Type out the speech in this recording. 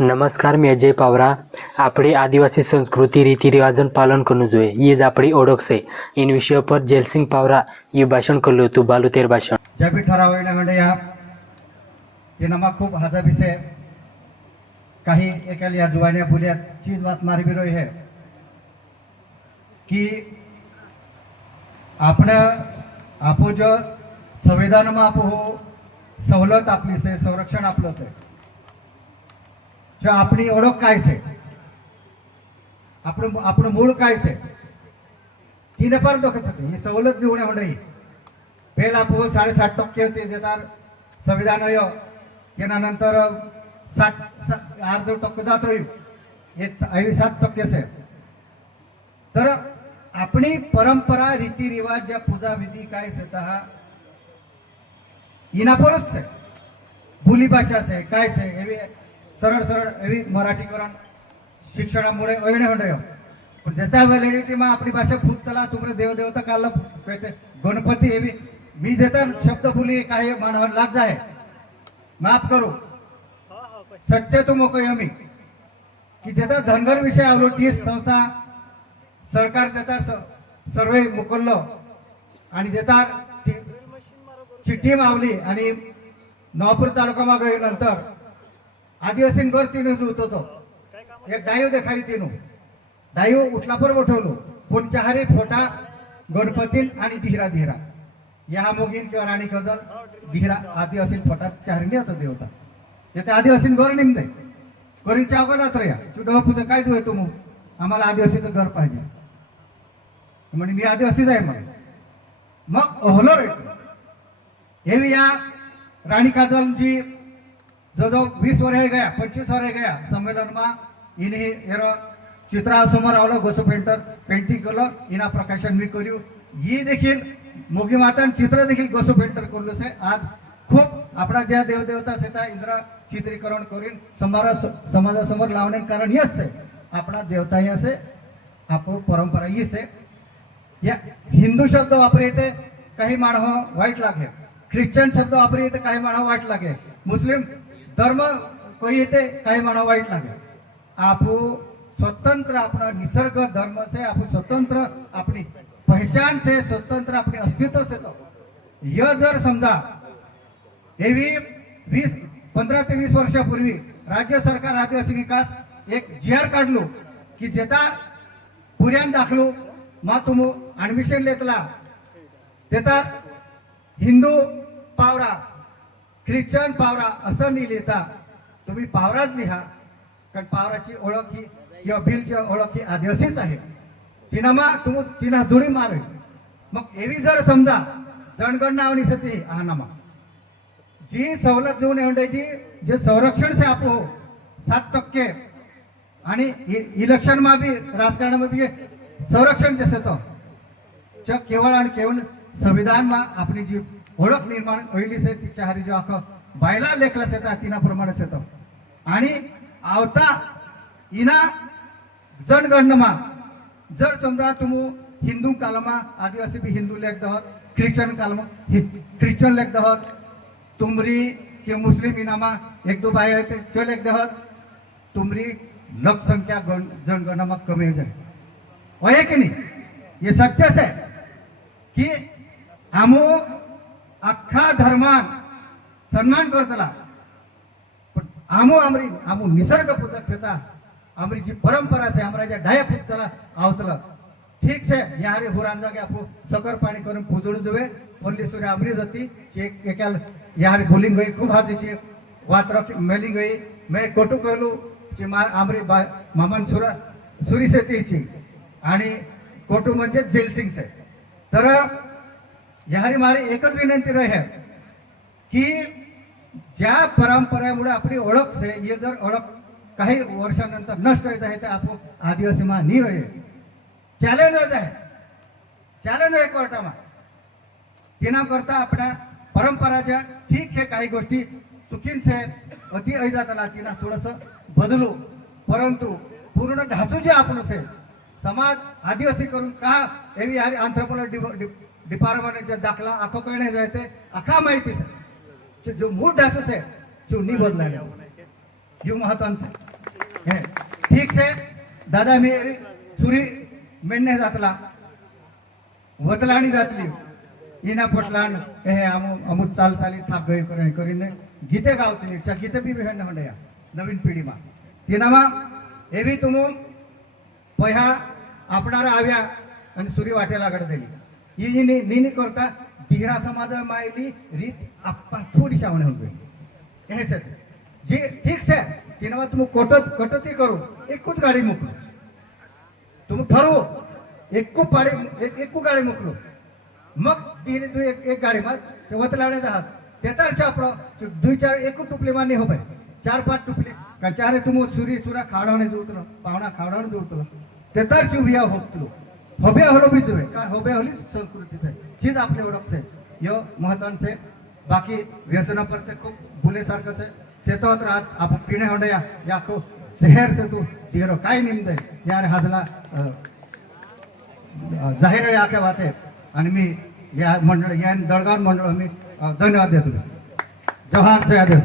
नमस्कार, मी अजय पावरा. आपली आदिवासी संस्कृती रीतिरिवाजन पालन करनु જોઈએ. ये જ આપણી ઓળખ છે. इन विषय पर जेलसिंग पावरा ये भाषण करलो तू बालू तेर भाषण जय भी ठराव मंडया ये नमा खूब हाजा विषय काही एकाल या जुवाने बोलिया चीज बात मारी भी रही है कि आपण आपो जो संविधान में आपो सवलत आपली से संरक्षण आपलं से जो अपनी ओळख काय से आपण मूळ काय से तीन पर दोख सकते ही सवलत जी होणे मंडई पहला आपो 7.5% होते देतार संविधान होयो त्यानंतर 60% जात रही ये 7% से तर अपनी परंपरा रीति रिवाज या पूजा विधि काय से तहा इना परस से बोली भाषा से काय से एवी सरळ सरळ एवी मराठीकरण शिक्षणामुळे ओयणे होंडयो पण जेता व्हॅलिडिटी में अपनी भाषा फुटतला तुमरे देव देवता काल गणपती एवी मी जेता शब्द बोली काही मानव लाग जाए माफ करो सत्य तो मोको यमी कि जेता धनगर विषय आवलो टी संस्था सरकार जेता सर्वे मोकललो आणि जेता चिठ्ठी मावली आणि नवापूर तालुका में गई नंतर आदिवासी घर तीन होतो तो एक डायू देखाई तीनू डायू उठला पर उठवलो पण चारी फोटा गणपती आणि धीरा धीरा या मोगीन किंवा राणी कजल धीरा आदिवासी फोटा चारणी आता देवता येते आदिवासी घर निमदे घरी चावका जात रे तू पूजा काय तू मग आम्हाला आदिवासीचं घर पाहिजे म्हणजे मी आदिवासीच आहे मग ओहलो रे हे या राणी काजल जी जो 20 वर्ष गया 25 वर्ष गया सम्मेलन में इन्हें एरो चित्रा समोर आवलं गोसो पेंटिंग केलं इना प्रकाशन मी करू ही देखील मोगी माता चित्र देखील गोसो पेंटर करलो से आज खूप आपला ज्या देवदेवता से त्या इंद्र चित्रीकरण करून समाजासमोर लावणे कारण यस से आपला देवता ही असे आपो परंपरा ही से या हिंदू शब्द वापरे ते काही मानव वाईट लागे ख्रिश्चन शब्द वापरे येते काही मानव वाईट लागे मुस्लिम धर्म कोई येते काही मानव वाईट लागे आपो स्वतंत्र अपना निसर्ग धर्म से आप स्वतंत्र अपनी पहचान से स्वतंत्र अपने अस्तित्व से तो यह जर समजा एवी 15 ते 20 वर्षापूर्वी राज्य सरकार आदिवासी विकास एक जीआर काढलो की जेता पुऱ्यान दाखलो मा तुम ऍडमिशन लेतला तेता हिंदू पावरा ख्रिश्चन पावरा असं नाही लिहिता तुम्ही पावराच लिहा कारण पावराची ओळख ही किंवा बिलची ओळख ही आदिवासीच आहे तिनामा तिना जुडी मारे मग एवी जर समजा जनगणना आवनी सती आनामा जी सवलत देऊन एवढ्याची जे संरक्षण से आपो 7% आणि इलेक्शन मा भी राजकारण में भी संरक्षण जैसे तो केवळ आणि केवळ संविधान में अपनी जी ओळख निर्माण होईली से तिच्या हरी जो आखो बायला लेखला सेता तिना प्रमाणे सेतो आणि आवता इना जनगणना जर समजा तुम हिंदू कालमा आदिवासी भी हिंदू लेख दहत ख्रिश्चन कालमा ख्रिश्चन लेख दहत तुमरी के मुस्लिम इनामा एक दो बाय ते चल लेख दहत तुमरी लोक संख्या जनगणना में कमी हो जाए वह कि नहीं ये सत्य है कि आमो अख्खा धर्मान सन्मान करतला पण आमो निसर्ग पूजक सेता आमरी जी परंपरा से हमारा ज्या डाया पूजतला आवतला ठीक से यारी हुरान जागे आपो सकर पाणी करून पूजून जवे ओनली सूर्य आमरी जाती एक एकाल यारी बोलिंग गई खूब हाजीची वात रखी मेलिंग गई मैं कोटू कहलू ची आमरी मामन सुरी से तीची आणि कोटू म्हणजे जेलसिंग से तर यारी मारी एकच विनंती रहे की ज्या परंपरेमुळे आपली ओळख से ये जर ओळख काही वर्षानंतर नष्ट होत आहे तर आपण आदिवासी मा नहीं रहे चॅलेंज होत आहे चॅलेंज आहे कोर्टामा तिना करता आपल्या परंपराच्या ठीक है काही गोष्टी चुकीन से अति ऐजातला तिना थोडस बदलू परंतु पूर्ण ढाचू जे आपण से समाज आदिवासी करून का एवी यारी आंथ्रोपोलॉजी डिपार्टमेंट दाखला आखो कळणे जाते आखा माहिती से जो मूळ ढाचू से जो नहीं बदलायला हे महत्वाचं हे ठीक से दादा मी सुरी मेंढणे जातला वतलाणी जातली इना पटलान हे अमुक चाल चाली थाप गई કરીને ગીતે ગાવતલી છે ગીતે બી બહેન હંડયા નવીન પેઢીમાં તેનામાં એવી તુમ પહ્યા આપણારા આવ્યા અને સૂર્ય વાટેલા આગળ દેલી ઈ ની કરતા ધીરા સમાજમાં આવેલી રીત આપા થોડી સાવણે હોય એ છે જે ઠીક છે તેનામાં તું કટોતી કરો એક જ ગાડી મોકલો તું ઠરવો એકુ ગાડી મોકલો मग धीरे तू एक गाडीમાં वतलावण्याचा हात तेतारच्या આપણો दुई चार एक टुपलीમાં નહીં હોય 4-5 ટુપલી का चारे तुम सूरी सुरा खावडावणे जोतलो पावणा खावडावणे जोतलो तेतार चुबिया होतलो होबे हलो बी जुवे का होबे हली संस्कृती છે चीज आपली ओळख છે यो महत्वान છે बाकी व्यसना पर ते खूप भुलेसारखं છે शेतात राहत आपण पिणे होंडे या को शहर से तू दिरो काय निमदे यार हादला जाहीर या के बात है आणि मी या मंडळ या दळगाव मंडळ मी धन्यवाद देतो. जोहार जय आदेश.